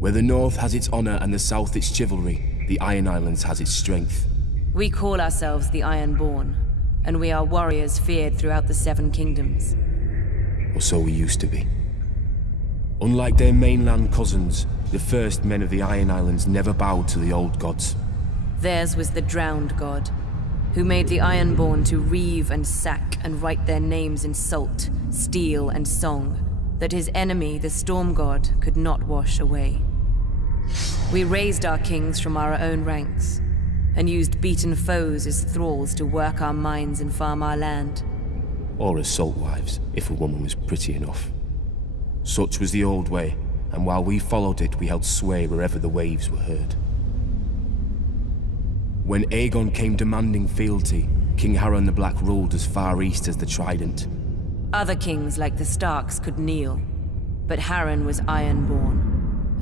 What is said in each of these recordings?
Where the North has its honor and the South its chivalry, the Iron Islands has its strength. We call ourselves the Ironborn, and we are warriors feared throughout the Seven Kingdoms. Or so we used to be. Unlike their mainland cousins, the first men of the Iron Islands never bowed to the old gods. Theirs was the drowned god, who made the Ironborn to reave and sack and write their names in salt, steel, and song, that his enemy, the Storm God, could not wash away. We raised our kings from our own ranks, and used beaten foes as thralls to work our mines and farm our land. Or as salt wives, if a woman was pretty enough. Such was the old way, and while we followed it, we held sway wherever the waves were heard. When Aegon came demanding fealty, King Harren the Black ruled as far east as the Trident. Other kings like the Starks could kneel, but Harren was Ironborn,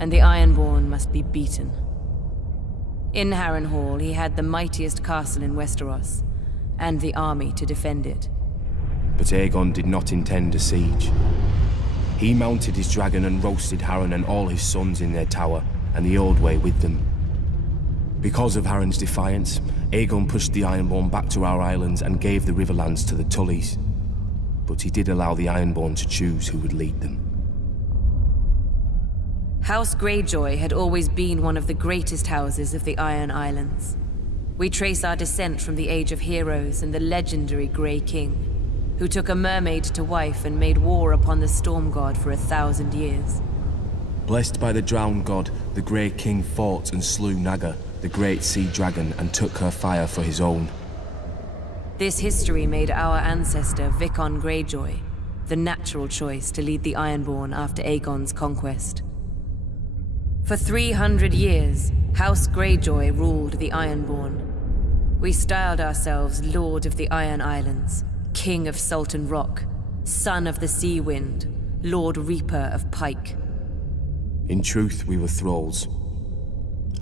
and the Ironborn must be beaten. In Harrenhal, he had the mightiest castle in Westeros, and the army to defend it. But Aegon did not intend a siege. He mounted his dragon and roasted Harren and all his sons in their tower, and the Old Way with them. Because of Harren's defiance, Aegon pushed the Ironborn back to our islands and gave the Riverlands to the Tullys. But he did allow the Ironborn to choose who would lead them. House Greyjoy had always been one of the greatest houses of the Iron Islands. We trace our descent from the Age of Heroes and the legendary Grey King, who took a mermaid to wife and made war upon the Storm God for 1,000 years. Blessed by the Drowned God, the Grey King fought and slew Naga, the great sea dragon, and took her fire for his own. This history made our ancestor Vicon Greyjoy the natural choice to lead the Ironborn after Aegon's conquest. For 300 years, House Greyjoy ruled the Ironborn. We styled ourselves Lord of the Iron Islands, King of Salton Rock, Son of the Sea Wind, Lord Reaper of Pike. In truth, we were thralls.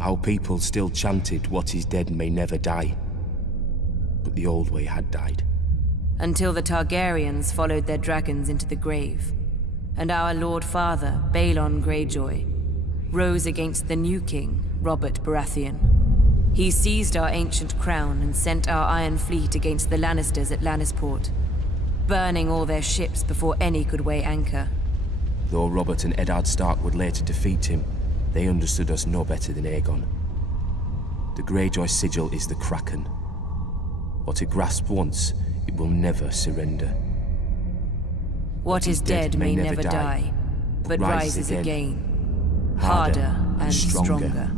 Our people still chanted, "What is dead may never die." But the Old Way had died. Until the Targaryens followed their dragons into the grave, and our Lord Father, Balon Greyjoy, rose against the new king, Robert Baratheon. He seized our ancient crown and sent our Iron Fleet against the Lannisters at Lannisport, burning all their ships before any could weigh anchor. Though Robert and Eddard Stark would later defeat him, they understood us no better than Aegon. The Greyjoy sigil is the Kraken. What it grasped once, it will never surrender. What is dead may never die, but rises again, harder and stronger.